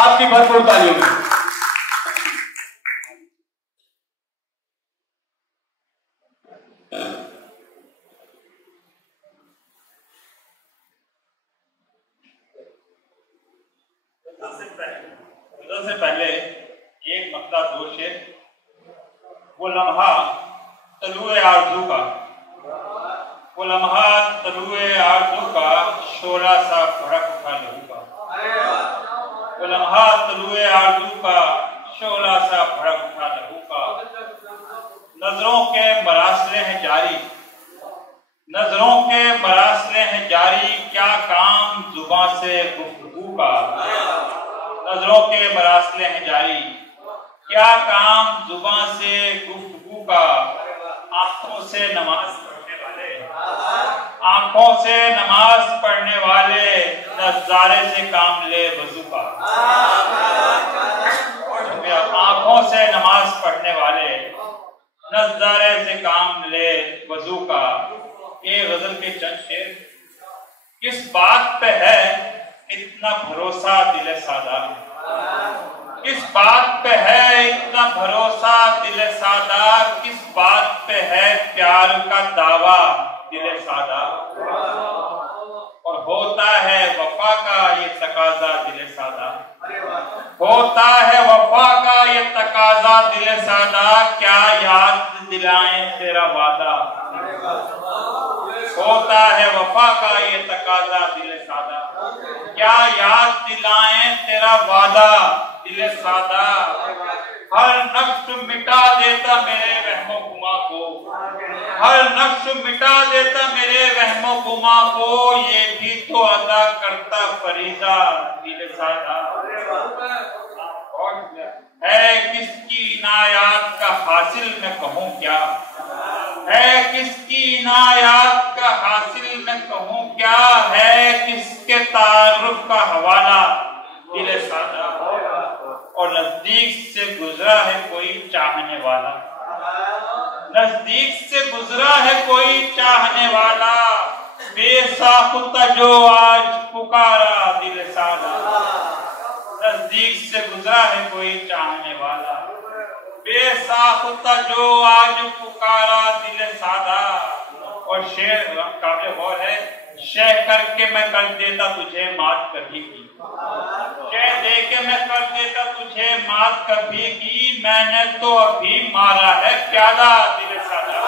आपकी भरपूर तालियों में। से पहले एक मतला दो शेर, वो लम्हा तलुए आरज़ू का, वो लम्हा तलुए आरज़ू का, शोला सा भड़क उठा लहू का, वो लम्हा तलुए आरज़ू का, शोला सा भड़क उठा लहू का। नजरों के मरासले हैं जारी, नजरों के मरासले हैं जारी, क्या काम जुबां से गुफ्तगू का। नजरों के मरासले हैं जारी, क्या काम जुबां से गुफ्तगू का। आंखों से नमाज पढ़ने वाले, आंखों से नमाज पढ़ने वाले, नज़ारे से काम ले वजू का। आंखों से नमाज पढ़ने वाले, नज़ारे से काम ले वजू का। ये गजल के चंद शेर। किस बात पे है इतना भरोसा दिल सादा, किस बात पे है इतना भरोसा दिल सादा, किस बात पे है प्यार का दावा दिल सादा। और होता है वफा का ये तकाजा दिल सादा, होता है वफा का ये तकाजा दिल सादा, क्या याद दिलाएं तेरा वादा। होता है वफा का ये तकाजा दिल सादा, क्या याद दिलाएं तेरा वादा दिल सादा। हर नक्श मिटा देता मेरे वहमो गुमा को, हर नक्श मिटा देता मेरे वहमो गुमा को, ये भी तो अदा करता फरीदा दिल सादा। है किसकी इनायात का हासिल मैं कहूँ क्या, है किसकी इनायात का हासिल मैं कहूँ क्या, है किसके तारुफ का हवाला दिल सादा। और नजदीक से गुजरा है कोई चाहने वाला, नजदीक से गुजरा है कोई चाहने वाला, बेसाख्ता जो आज पुकारा दिल सादा। नजदीक से गुजरा है कोई चाहने वाला, बेसाख्ता जो आज पुकारा दिल सादा। और शेर काबिल गौर है, शह करके मैं कर देता तुझे मात कभी की, शह दे के मैं कर देता तुझे मात कभी की, मैंने तो अभी मारा है प्यादा दिल सादा।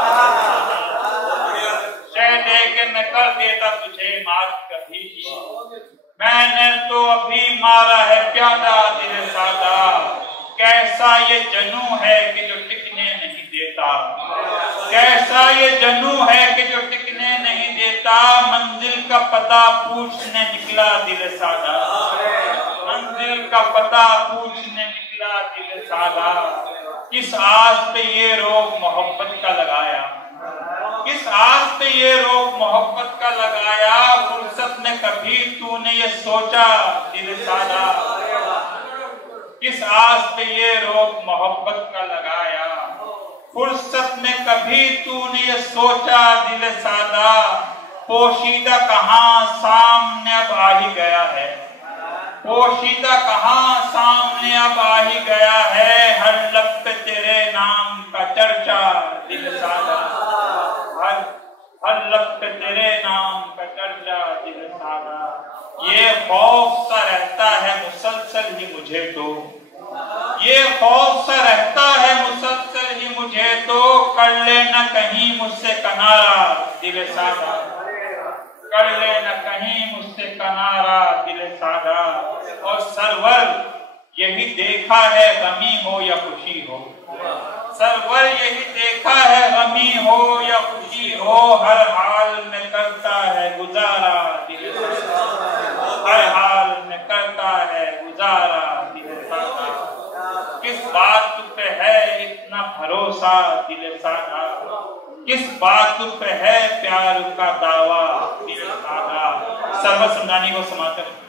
शह दे के मैं कर देता तुझे मात कभी की, मैंने तो अभी मारा है प्यादा दिल सादा। कैसा ये जनू है कि जो टिकने नहीं देता, कैसा ये जनू है कि जो टिकने नहीं देता, मंजिल का पता पूछने निकला दिल सादा, मंजिल का पता पूछने निकला दिल सादा। किस आस पे ये रोग मोहब्बत का लगाया, किस आस पे ये रोग मोहब्बत का लगाया, फुर्सत में कभी तूने ये सोचा दिल सादा। किस आस पे ये रोग मोहब्बत का लगाया, फुर्सत में कभी तूने ये सोचा दिल सादा। पोशीदा कहाँ सामने अब आ ही गया है, पोशीदा कहाँ सामने अब आ ही गया है, हर लब पे तेरे नाम का चर्चा दिल सादा। हर लब पे तेरे नाम का चर्चा दिल सादा। ये खौफ सा रहता है मुसलसल ही मुझे तो, ये खौफ सा रहता है मुसलसल ही मुझे तो, कर लेना कहीं मुझसे किनारा दिल सादा, कर लेना कहीं मुझसे किनारा दिल सादा। और सरवर यही देखा है गमी हो या खुशी हो, सरवर यही देखा है गमी हो या खुशी हो, हर हाल में करता है गुजारा दिल सादा, हर हाल में करता है गुजारा दिल सादा। किस बात पे है इतना भरोसा दिल सादा, किस बात पे है प्यार का दावा दिल सादा। सर्व समझानी को समाप्त